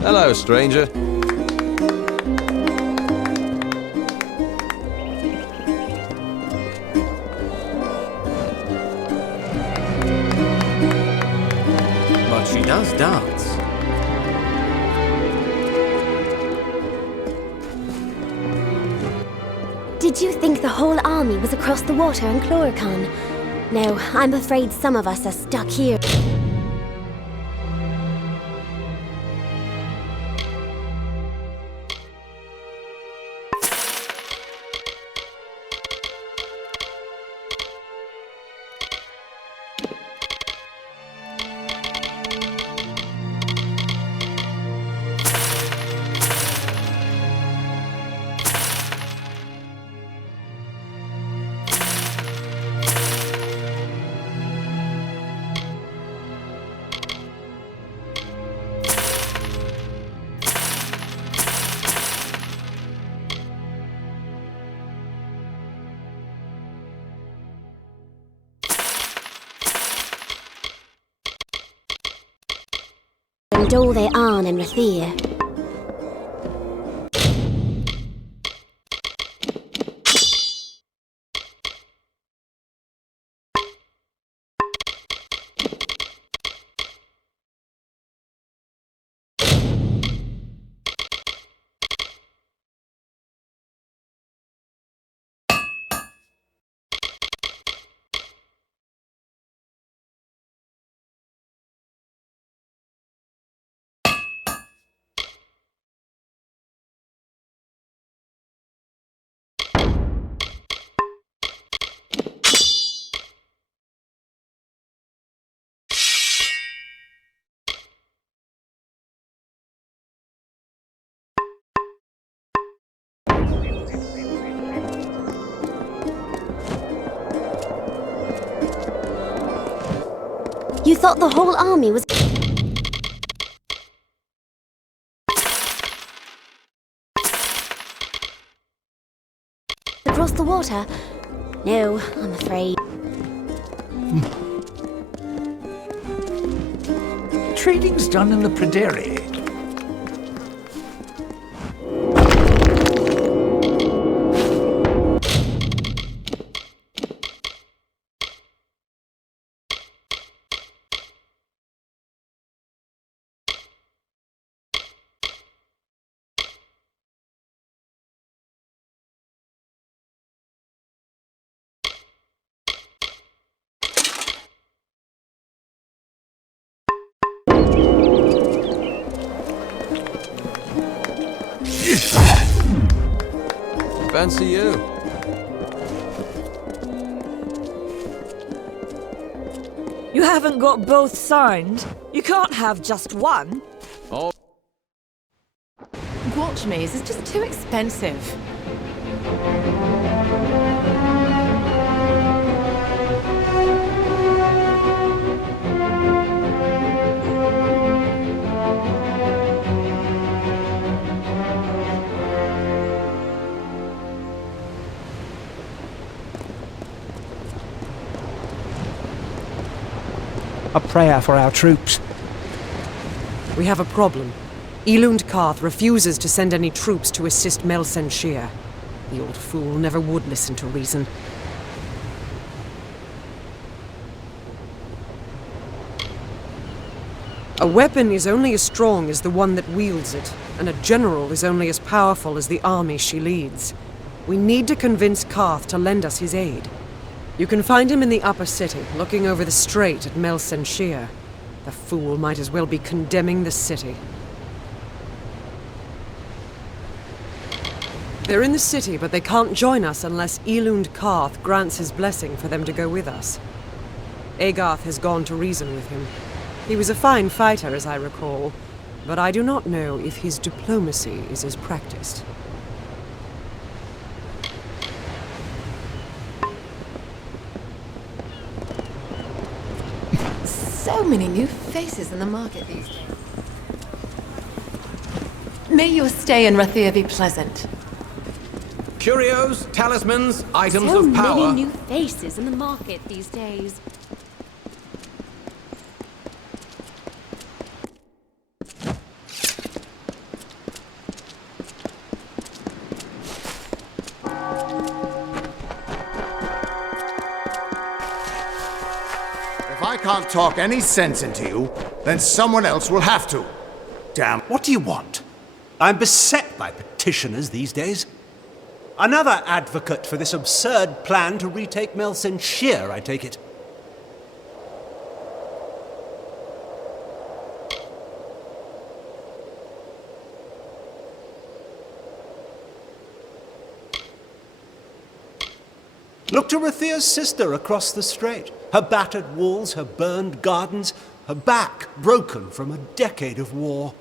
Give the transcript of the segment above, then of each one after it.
Hello, stranger. But she does dance. Did you think the whole army was across the water in Chloricon? No, I'm afraid some of us are stuck here. And all they are in Rathir. You thought the whole army was... across the water? No, I'm afraid. Trading's done in the Praderi. Fancy you. You haven't got both signed. You can't have just one. Oh. Watch me, this is just too expensive. A prayer for our troops. We have a problem. Elund Karth refuses to send any troops to assist Melsen Shir. The old fool never would listen to reason. A weapon is only as strong as the one that wields it, and a general is only as powerful as the army she leads. We need to convince Karth to lend us his aid. You can find him in the upper city, looking over the strait at Melsenshir. The fool might as well be condemning the city. They're in the city, but they can't join us unless Elund Karth grants his blessing for them to go with us. Agarth has gone to reason with him. He was a fine fighter, as I recall, but I do not know if his diplomacy is as practiced. So many new faces in the market these days. May your stay in Rathir be pleasant. Curios, talismans, items So of power. many new faces in the market these days. If I can't talk any sense into you, then someone else will have to. Damn. What do you want? I'm beset by petitioners these days. Another advocate for this absurd plan to retake Melsenshir, I take it. Look to Rathir's sister across the strait. Her battered walls, her burned gardens, her back broken from a decade of war.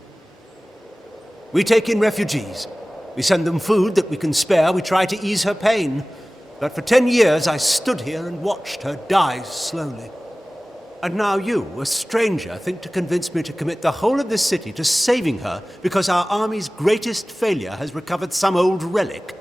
We take in refugees. We send them food that we can spare. We try to ease her pain. But for 10 years I stood here and watched her die slowly. And now you, a stranger, think to convince me to commit the whole of this city to saving her because our army's greatest failure has recovered some old relic.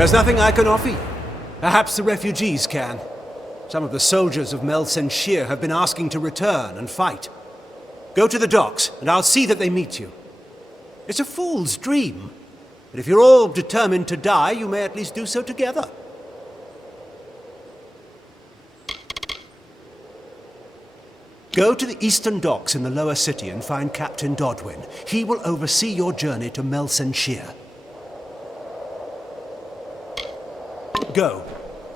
There's nothing I can offer you. Perhaps the refugees can. Some of the soldiers of Melsenshir have been asking to return and fight. Go to the docks, and I'll see that they meet you. It's a fool's dream, but if you're all determined to die, you may at least do so together. Go to the eastern docks in the lower city and find Captain Dodwin. He will oversee your journey to Melsenshir. Go.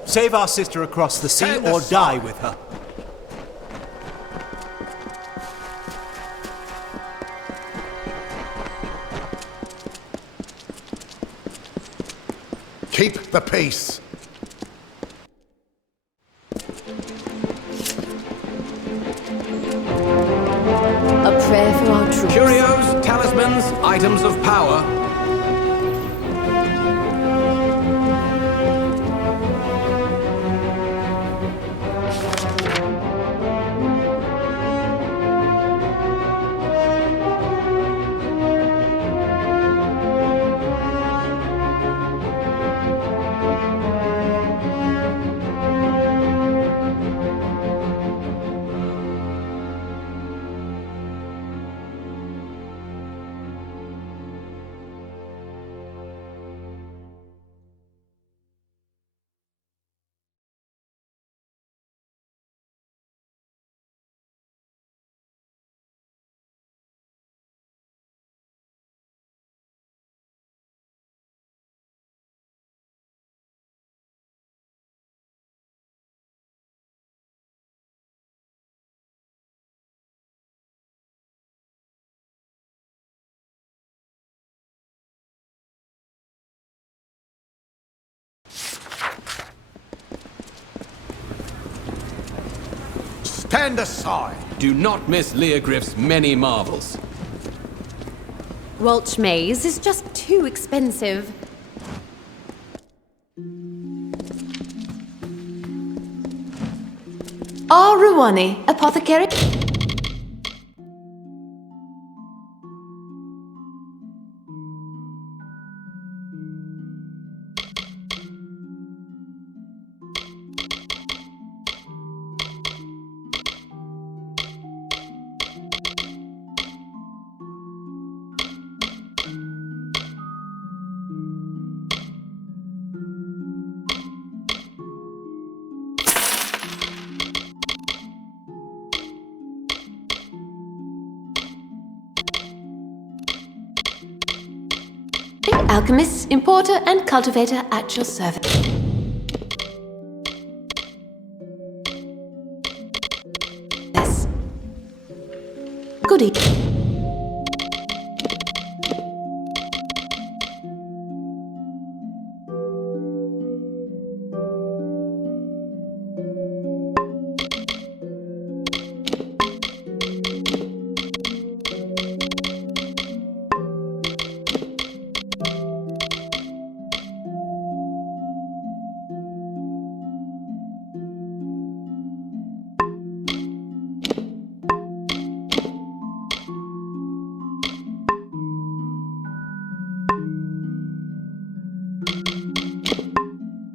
Save our sister across the sea or die with her. Keep the peace. A prayer for our troops. Curios, talismans, items of power. Stand aside. Do not miss Leogriff's many marvels. Welch Maze is just too expensive. Ruwani, apothecary. Alchemist, importer, and cultivator at your service. Yes. Goody.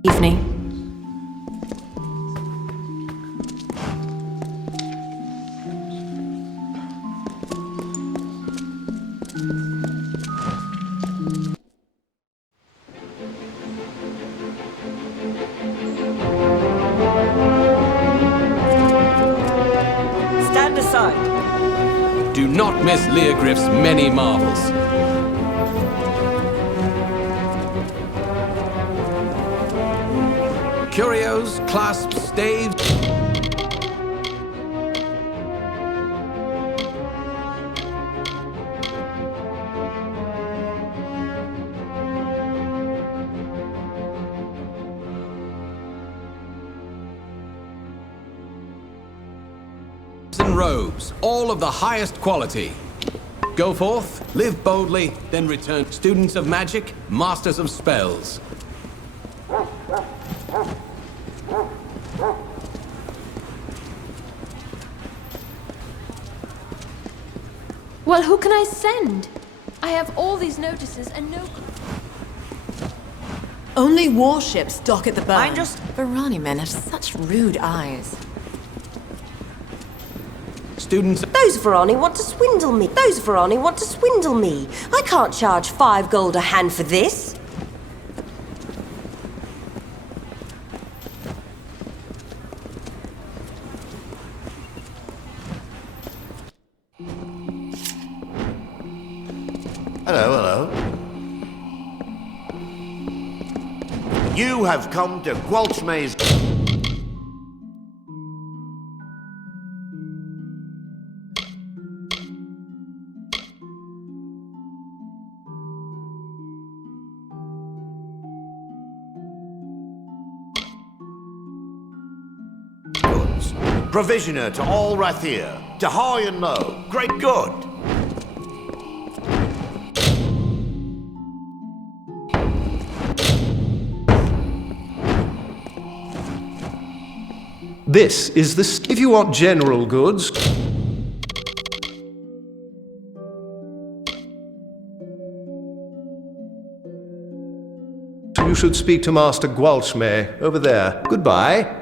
Evening. Stand aside. Do not miss Leogriff's many marvels. Curios, clasps, staves. And robes, all of the highest quality. Go forth, live boldly, then return. Students of magic, masters of spells. Well, who can I send? I have all these notices and no... Only warships dock at the burn. I'm just... Varani men have such rude eyes. Students... Those Varani want to swindle me. Those Varani want to swindle me. I can't charge 5 gold a hand for this. Hello. You have come to Gwalchmay's... Provisioner to all Rathir, to high and low, great good. This is the... If you want general goods... You should speak to Master Gwalchmay over there. Goodbye.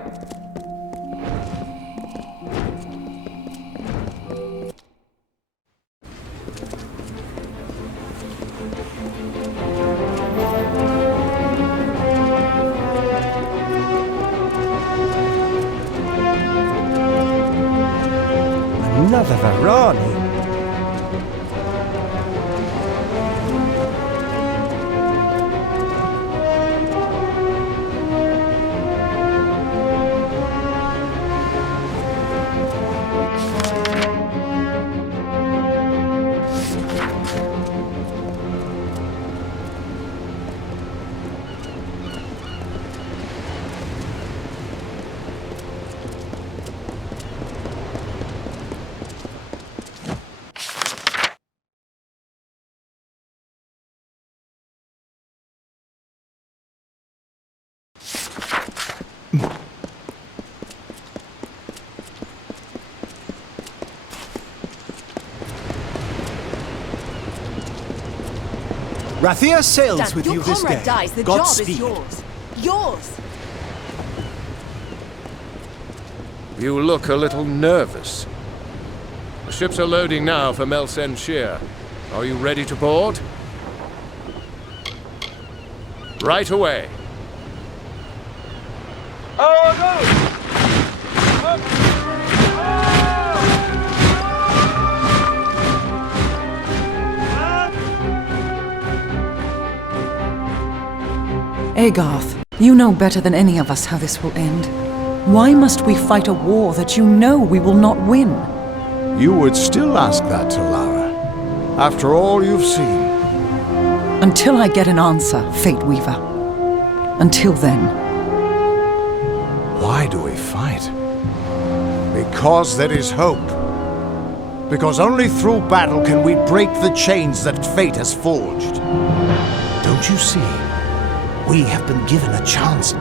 Another Varani. Rathia sails Dan, with your you this comrade day. dies, the job Godspeed. is yours. Yours! You look a little nervous. The ships are loading now for Melsen Shear. Are you ready to board? Right away. Agarth, you know better than any of us how this will end. Why must we fight a war that you know we will not win? You would still ask that to Lara, after all you've seen. Until I get an answer, Fate Weaver. Until then. Why do we fight? Because there is hope. Because only through battle can we break the chains that fate has forged. Don't you see? We have been given a chance.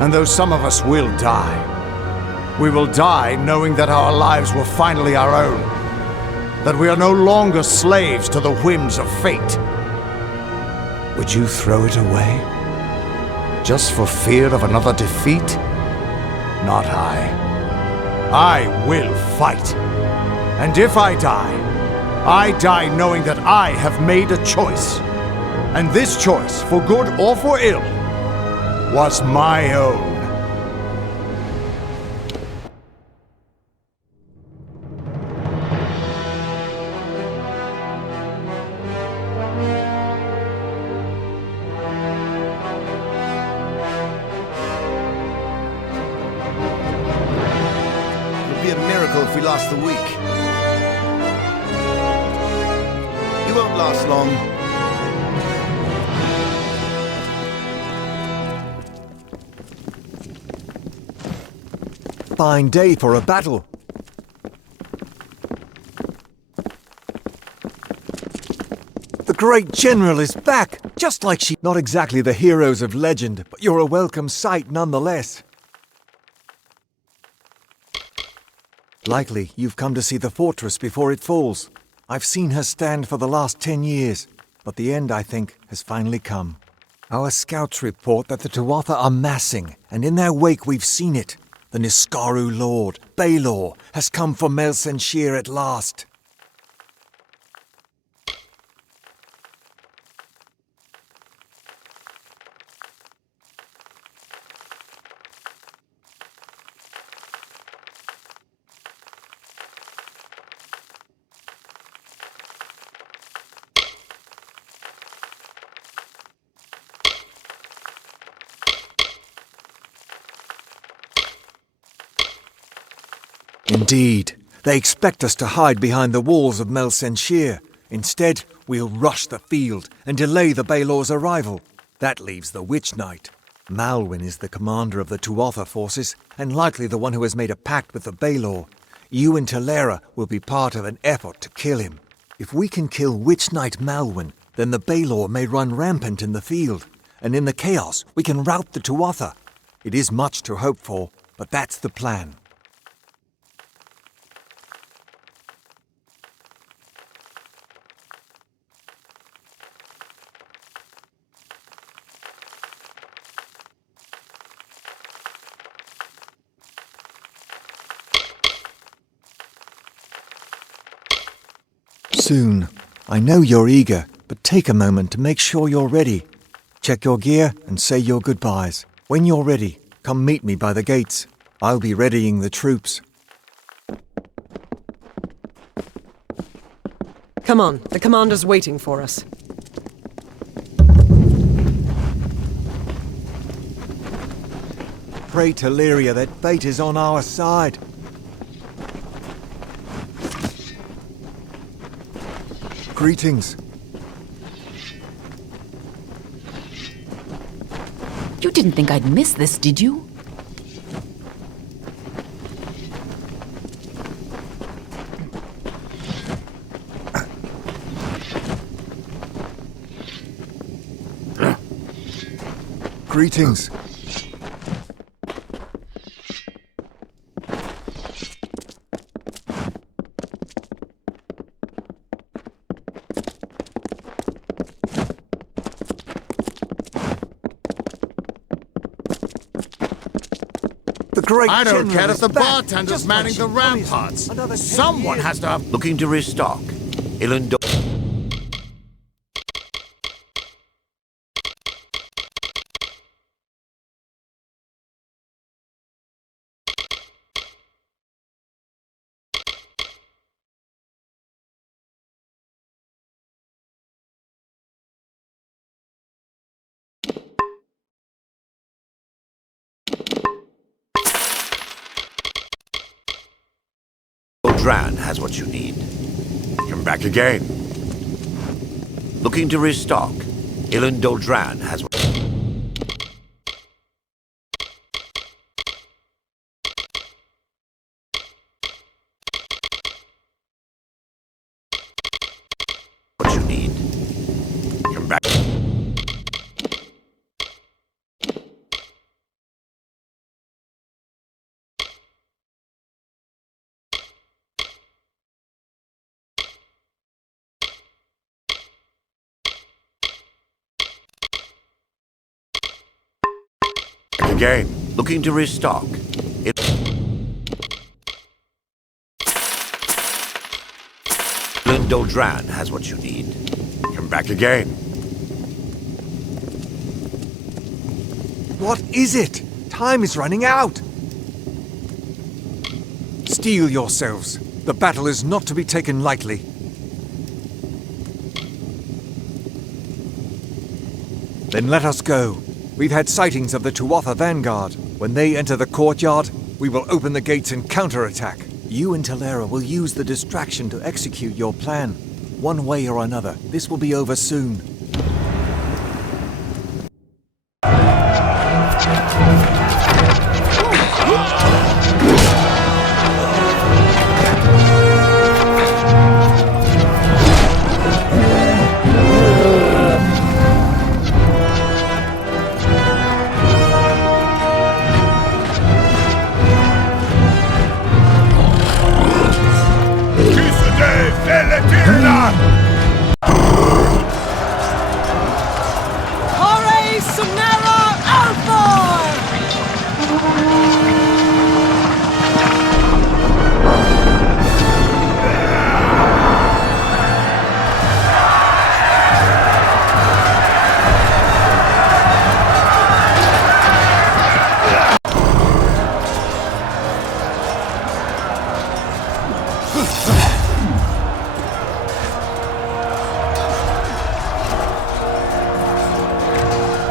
And though some of us will die, we will die knowing that our lives were finally our own. That we are no longer slaves to the whims of fate. Would you throw it away? Just for fear of another defeat? Not I. I will fight. And if I die knowing that I have made a choice. And this choice, for good or for ill, was my own. It would be a miracle if we lost the week. You won't last long. Fine day for a battle. The great general is back, just like she... Not exactly the heroes of legend, but you're a welcome sight nonetheless. Likely you've come to see the fortress before it falls. I've seen her stand for the last 10 years, but the end, I think, has finally come. Our scouts report that the Tuatha are massing, and in their wake we've seen it. The Niskaru lord, Balor, has come for Melsen Shear at last. Indeed, they expect us to hide behind the walls of Melsen Shear. Instead, we'll rush the field and delay the Balor's arrival. That leaves the Witch Knight. Malwyn is the commander of the Tuatha forces, and likely the one who has made a pact with the Balor. You and Talera will be part of an effort to kill him. If we can kill Witch Knight Malwyn, then the Balor may run rampant in the field, and in the chaos we can rout the Tuatha. It is much to hope for, but that's the plan. Soon. I know you're eager, but take a moment to make sure you're ready. Check your gear and say your goodbyes. When you're ready, come meet me by the gates. I'll be readying the troops. Come on, the commander's waiting for us. Pray to Lyria that fate is on our side. Greetings. You didn't think I'd miss this, did you? Greetings. great I don't general care if is the back, bartender's just manning like the she promised. ramparts. Another 10 Someone years. has to have... Looking to restock. Ilundor... Dran has what you need. Come back again. Looking to restock. Ilundor Dran has what... what you need. Come back. Again. Looking to restock. Ilundor Dran has what you need. Come back again. What is it? Time is running out. Steel yourselves. The battle is not to be taken lightly. Then let us go. We've had sightings of the Tuatha Vanguard. When they enter the courtyard, we will open the gates and counterattack. You and Talera will use the distraction to execute your plan. One way or another, this will be over soon.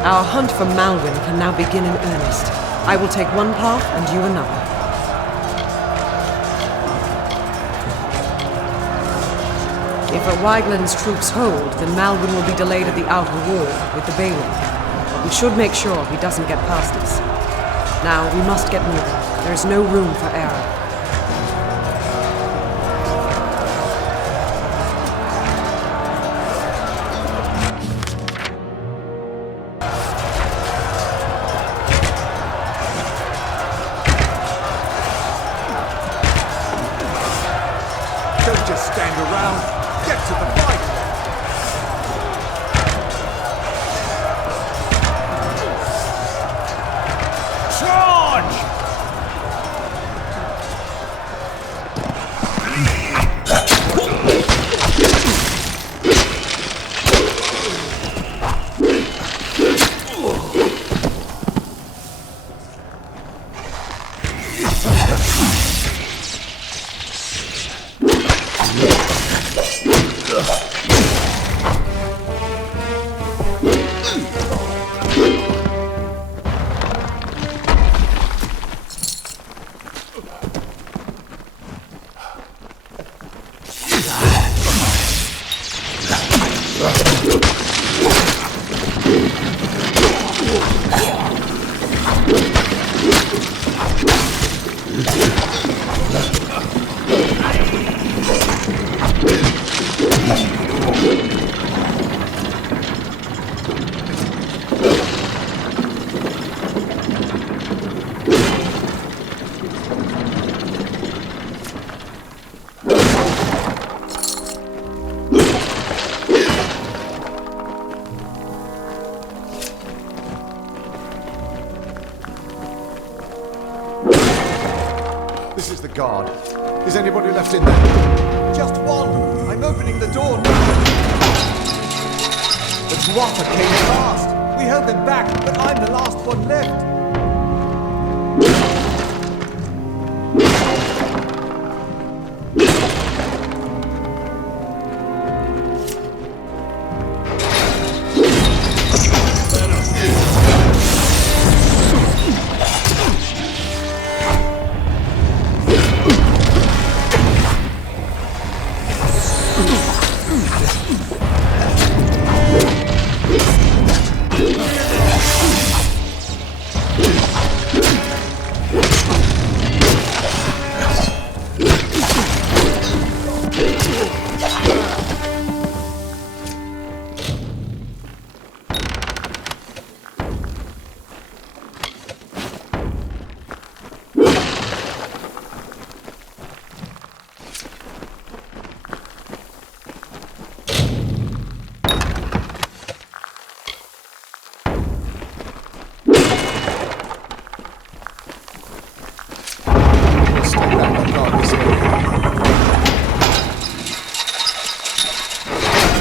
Our hunt for Malwyn can now begin in earnest. I will take one path and you another. If Weigland's troops hold, then Malwyn will be delayed at the outer wall with the Balor. But we should make sure he doesn't get past us. Now, we must get moving. There is no room for error. Don't just stand around. Get to the fight. Charge! guard. Is anybody left in there? Just one! I'm opening the door now! The Dwapper came fast! We held them back, but I'm the last one left!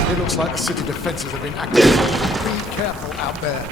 It looks like the city defenses have been activated. Be careful out there.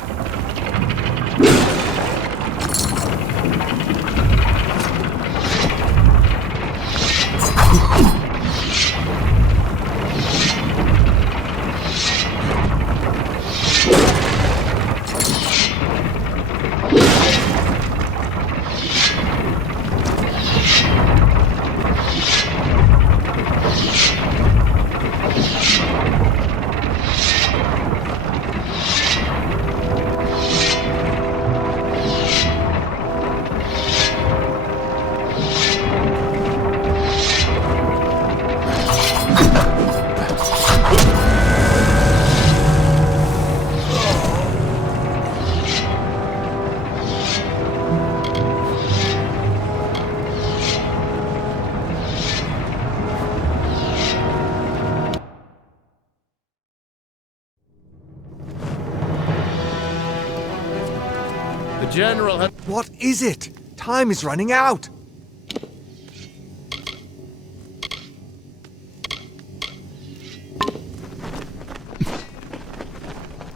General had... What is it? Time is running out!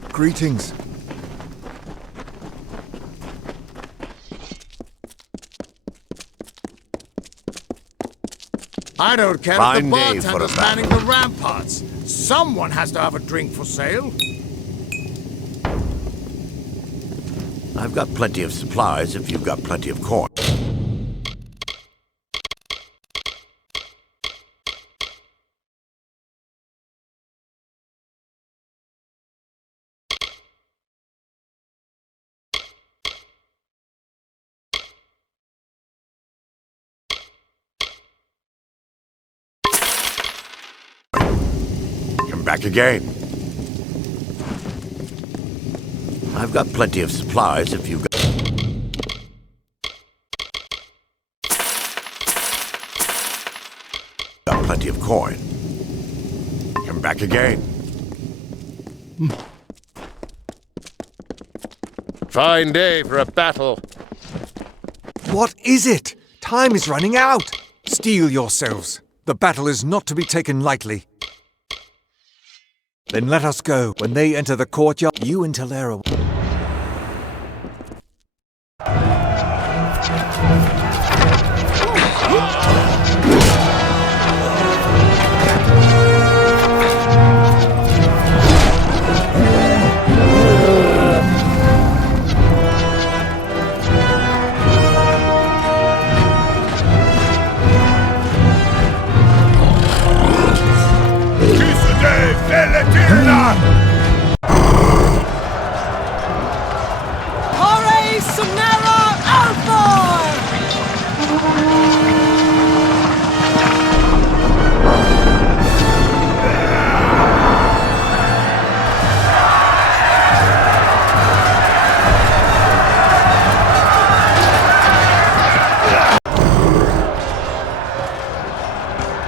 Greetings. I don't care Fine if the day for a bartender's battle. manning the ramparts. Someone has to have a drink for sale. I've got plenty of supplies if you've got plenty of coin. Come back again. I've got plenty of supplies if you've got plenty of coin. Come back again. Fine day for a battle. What is it? Time is running out! Steel yourselves. The battle is not to be taken lightly. Then let us go. When they enter the courtyard, you and Talera...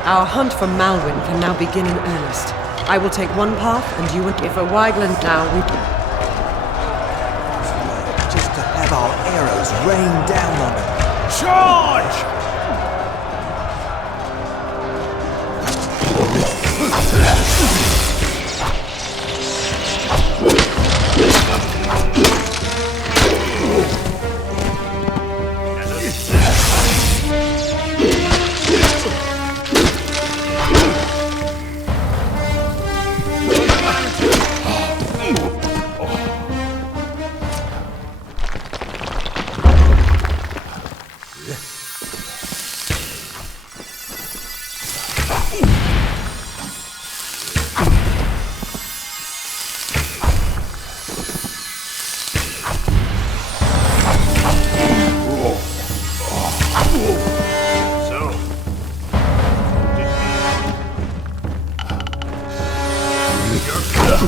Our hunt for Malwyn can now begin in earnest. I will take one path, and you and if a Wigland now we... Just to have our arrows rain down on them. Charge! The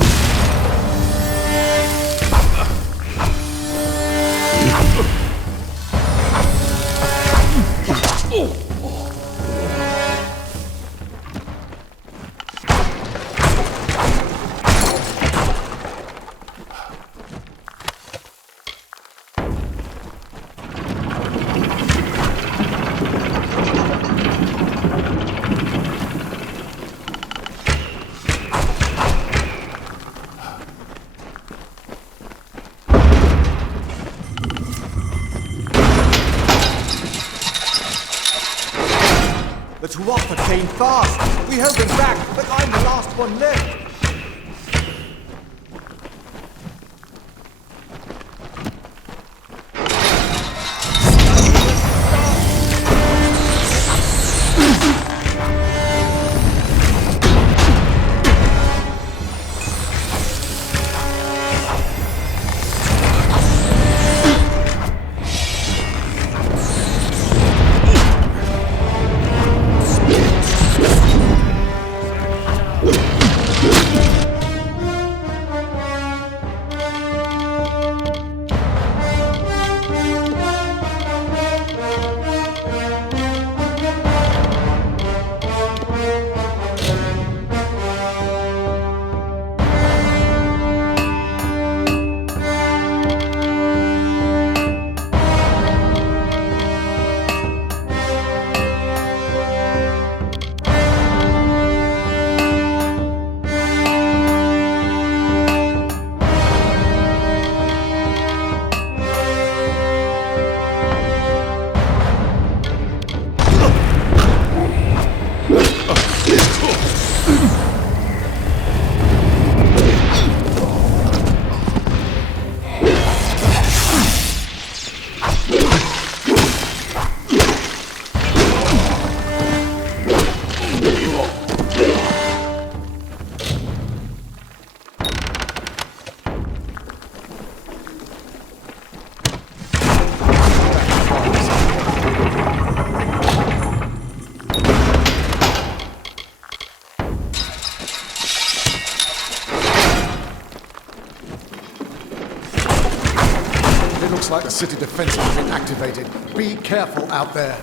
Tuatha came fast. We held them back, but I'm the last one left. Looks like the city defenses have been activated. Be careful out there.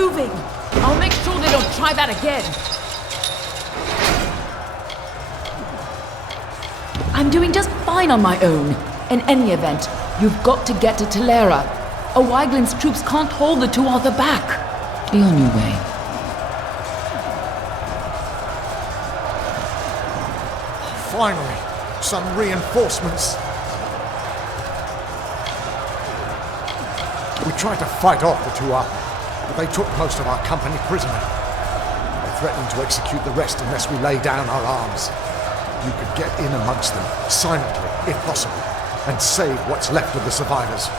moving! I'll make sure they don't try that again! I'm doing just fine on my own. In any event, you've got to get to Telera. O'Wyglin's troops can't hold the Tuatha back. Be on your way. Finally, some reinforcements. We tried to fight off the Tuatha, but they took most of our company prisoner. They threatened to execute the rest unless we lay down our arms. You could get in amongst them, silently, if possible, and save what's left of the survivors.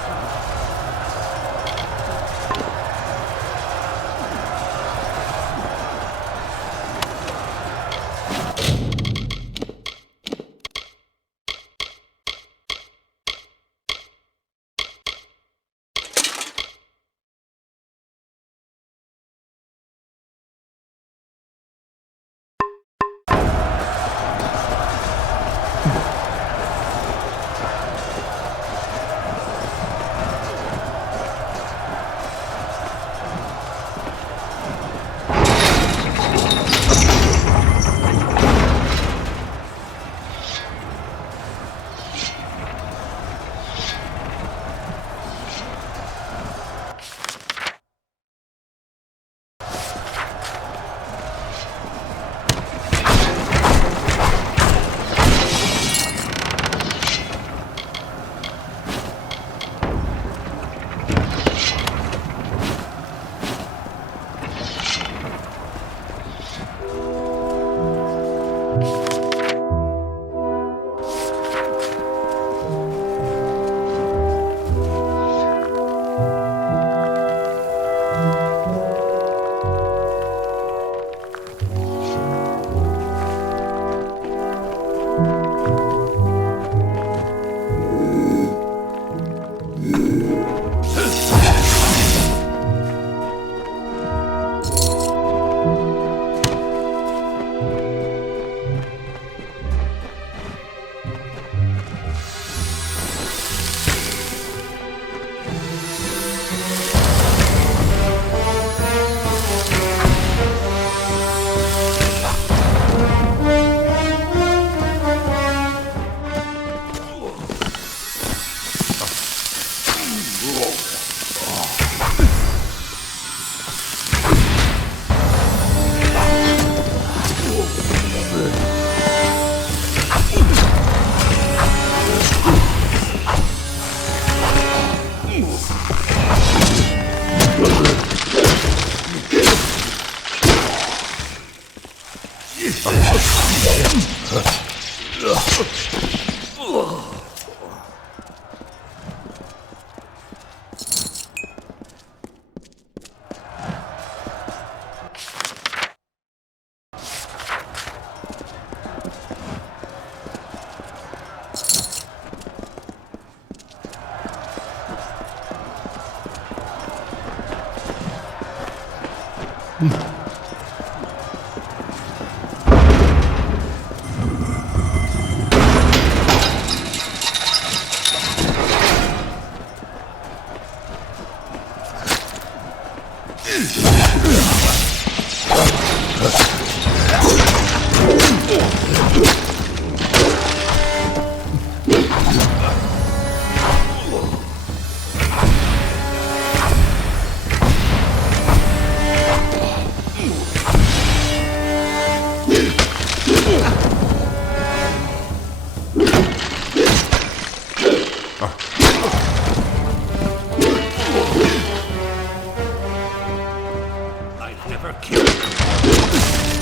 I'd never kill you.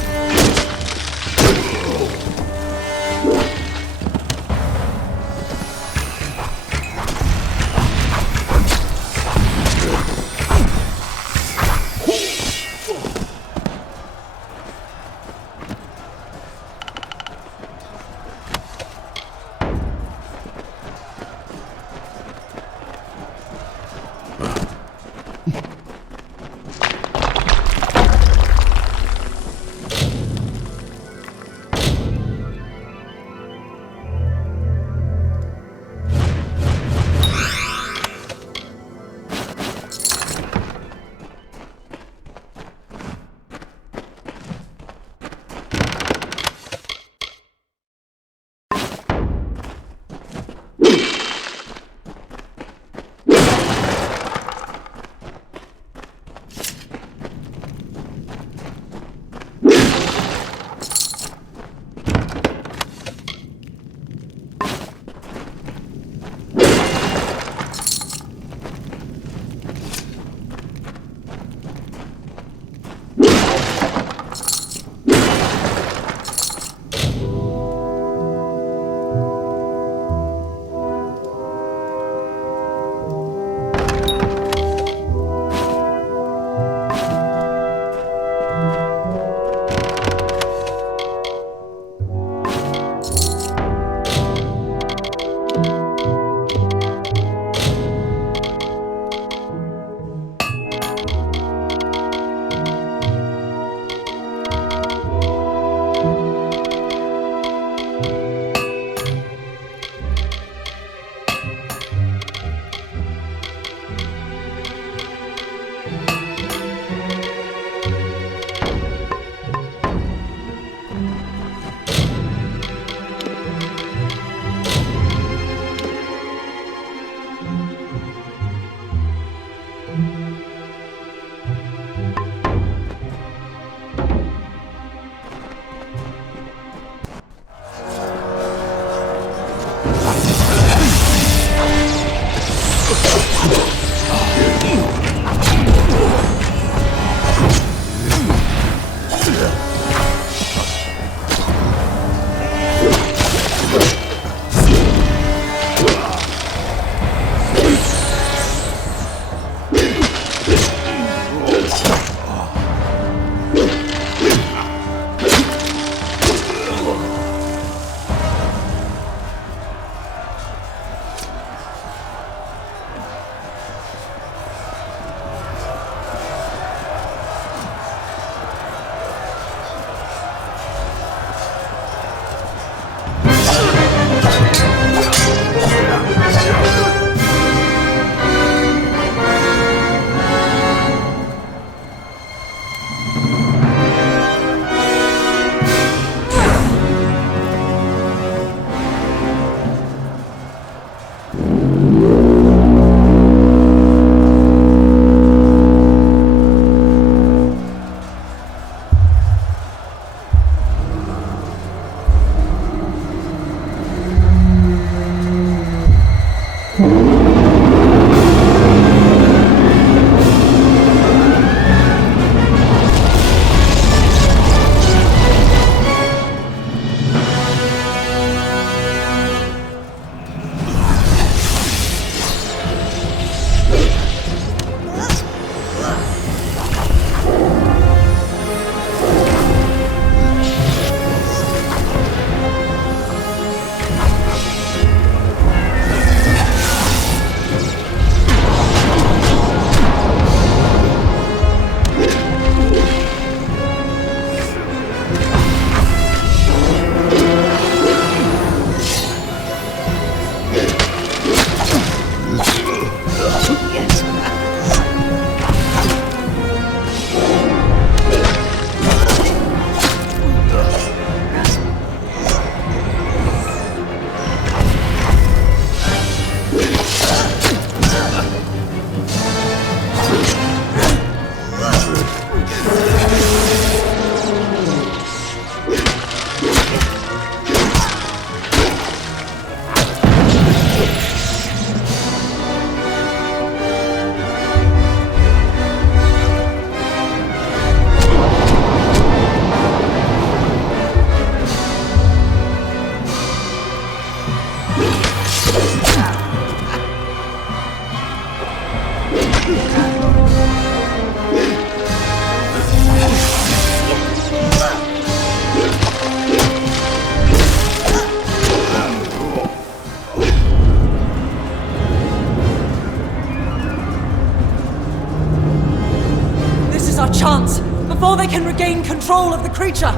our chance before they can regain control of the creature.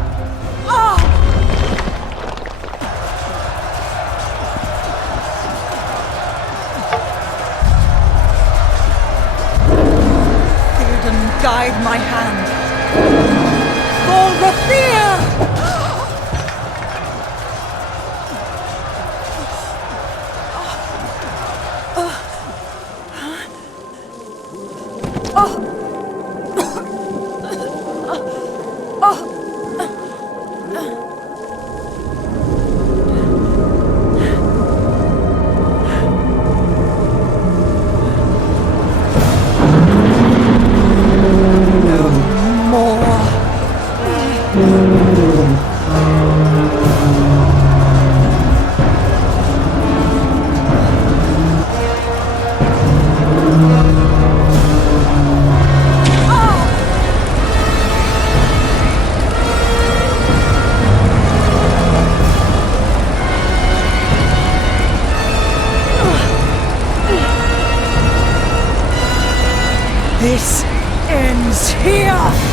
Theoden, guide my hand. Volrathir! This ends here!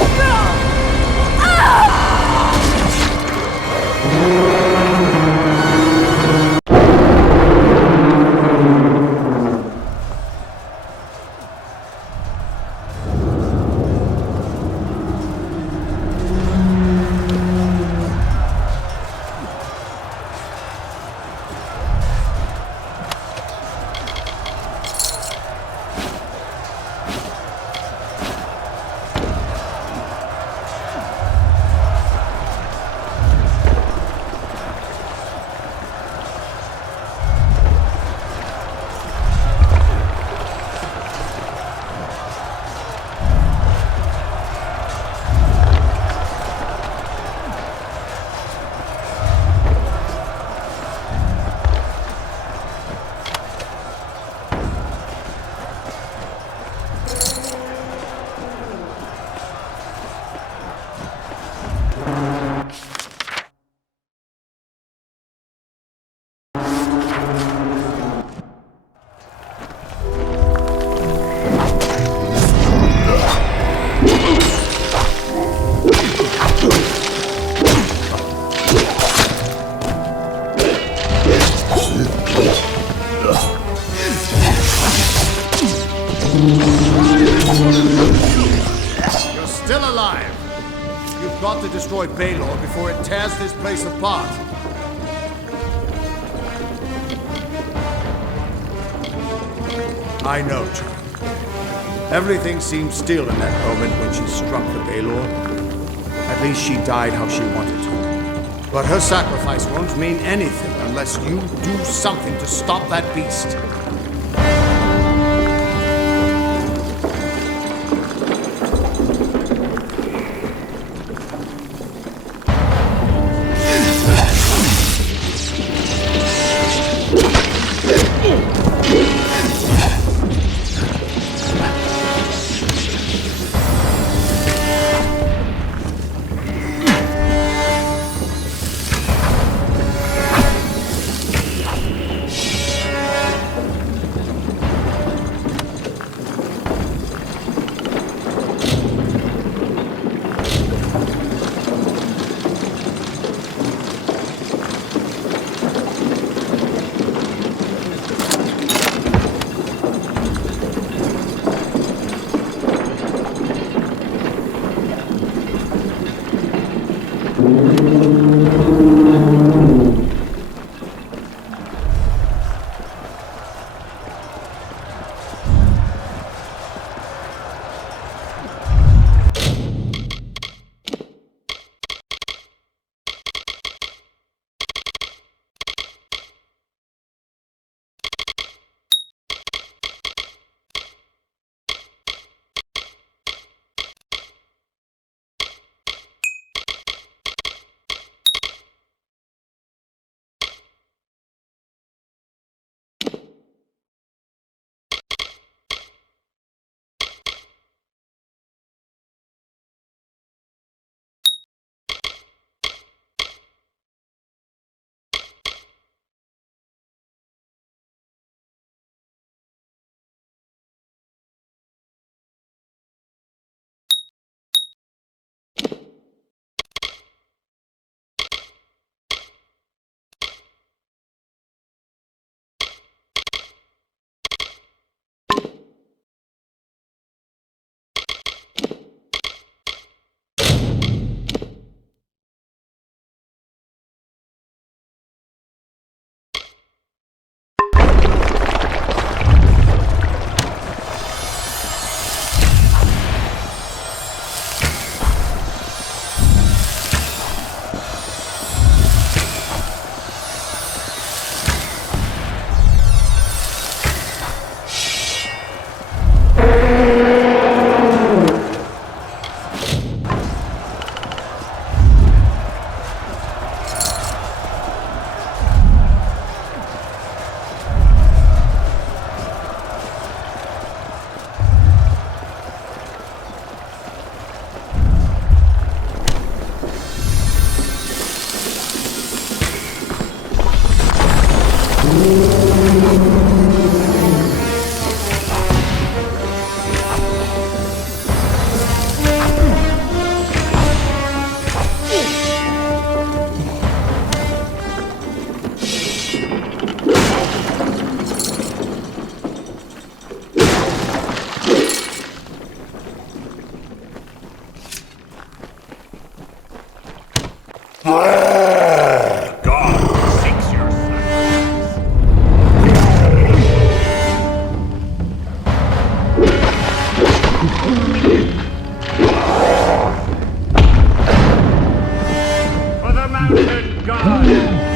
You're still alive! You've got to destroy Balor before it tears this place apart. I know, child. Everything seemed still in that moment when she struck the Balor. At least she died how she wanted to. But her sacrifice won't mean anything unless you do something to stop that beast. For the mountain god!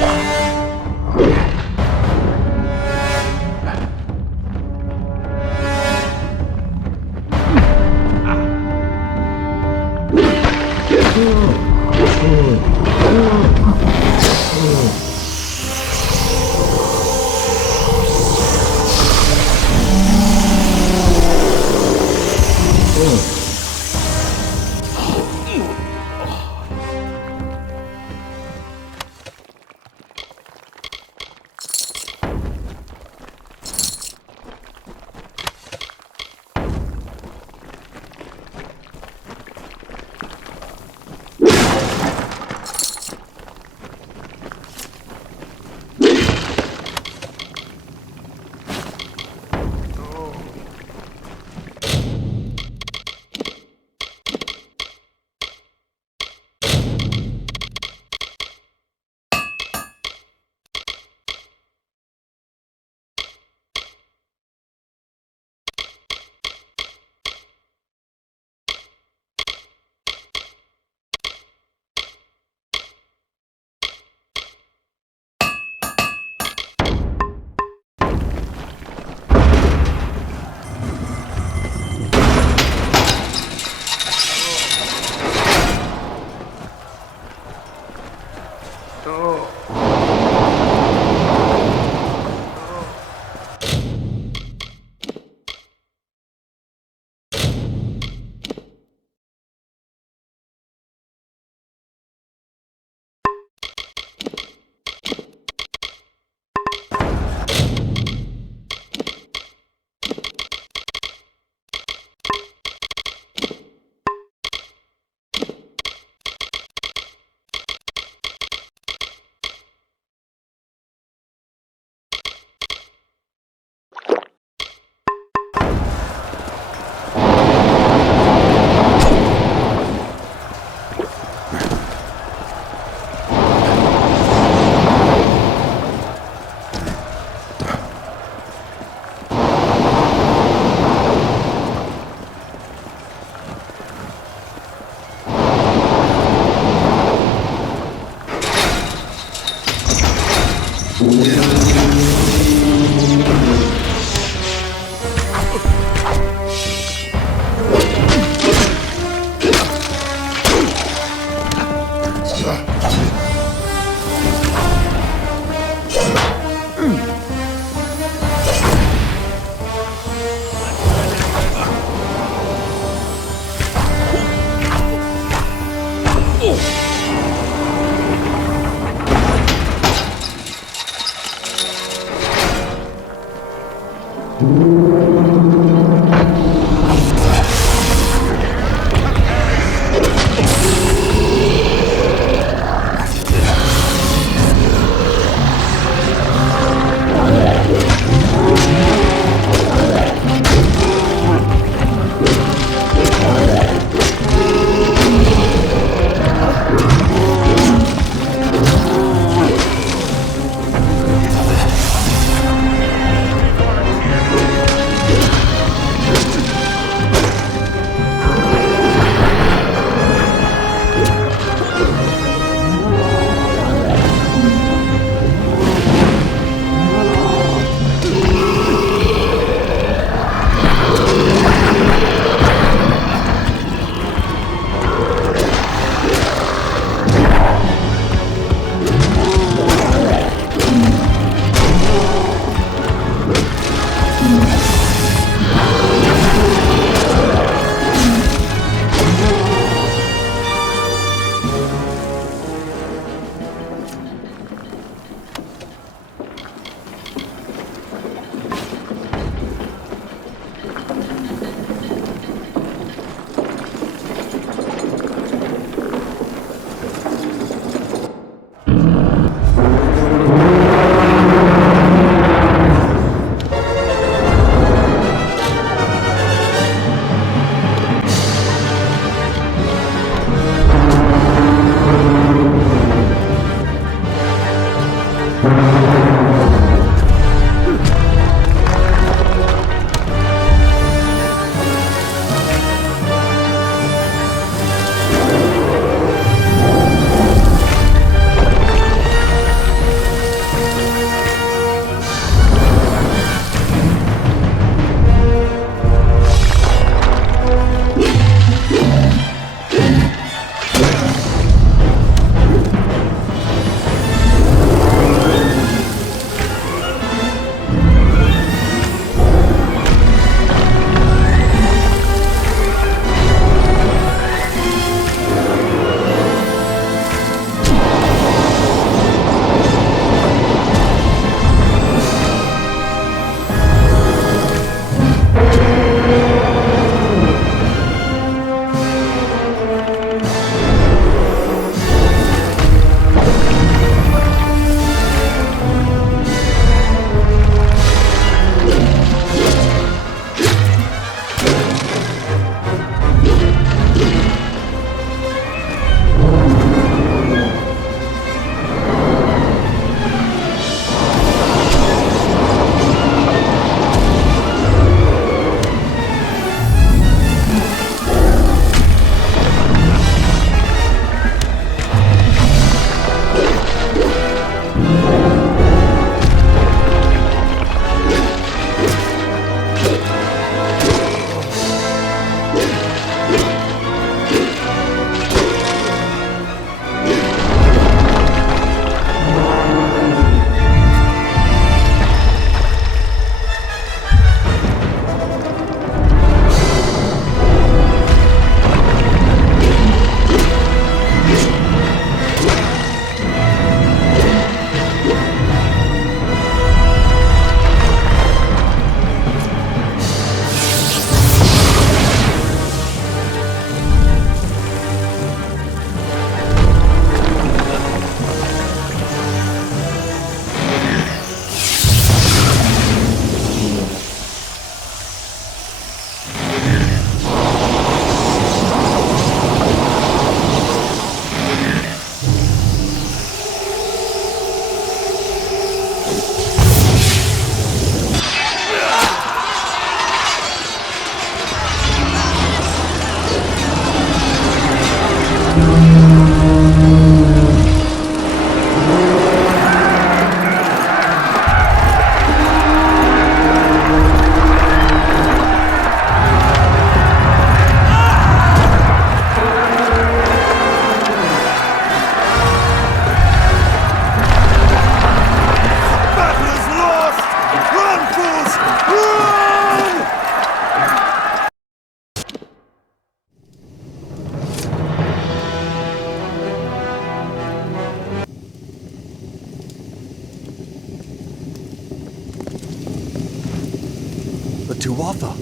Tuatha.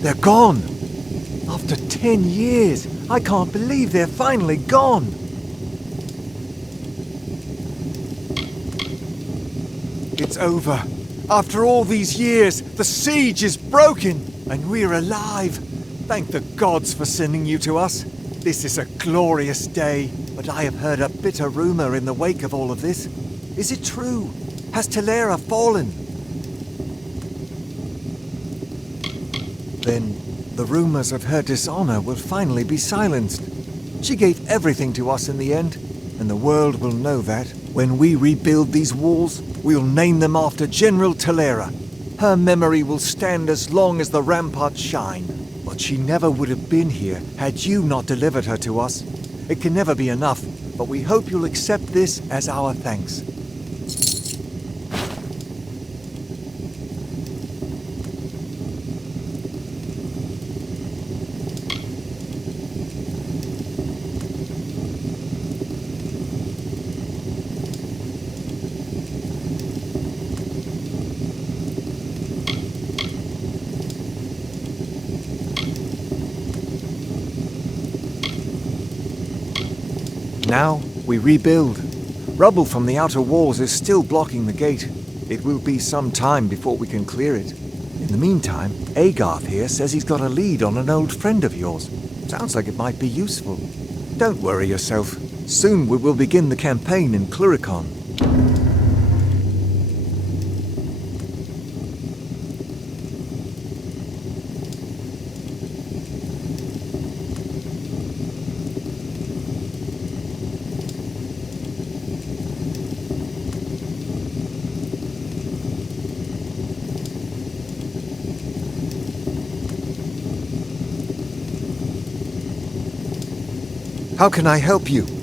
They're gone. After 10 years, I can't believe they're finally gone. It's over. After all these years, the siege is broken, and we're alive. Thank the gods for sending you to us. This is a glorious day, but I have heard a bitter rumor in the wake of all of this. Is it true? Has Telera fallen? Then the rumors of her dishonor will finally be silenced. She gave everything to us in the end, and the world will know that. When we rebuild these walls, we'll name them after General Telera. Her memory will stand as long as the ramparts shine. But she never would have been here had you not delivered her to us. It can never be enough, but we hope you'll accept this as our thanks. Now, we rebuild. Rubble from the outer walls is still blocking the gate. It will be some time before we can clear it. In the meantime, Agarth here says he's got a lead on an old friend of yours. Sounds like it might be useful. Don't worry yourself. Soon we will begin the campaign in Cluricon. How can I help you?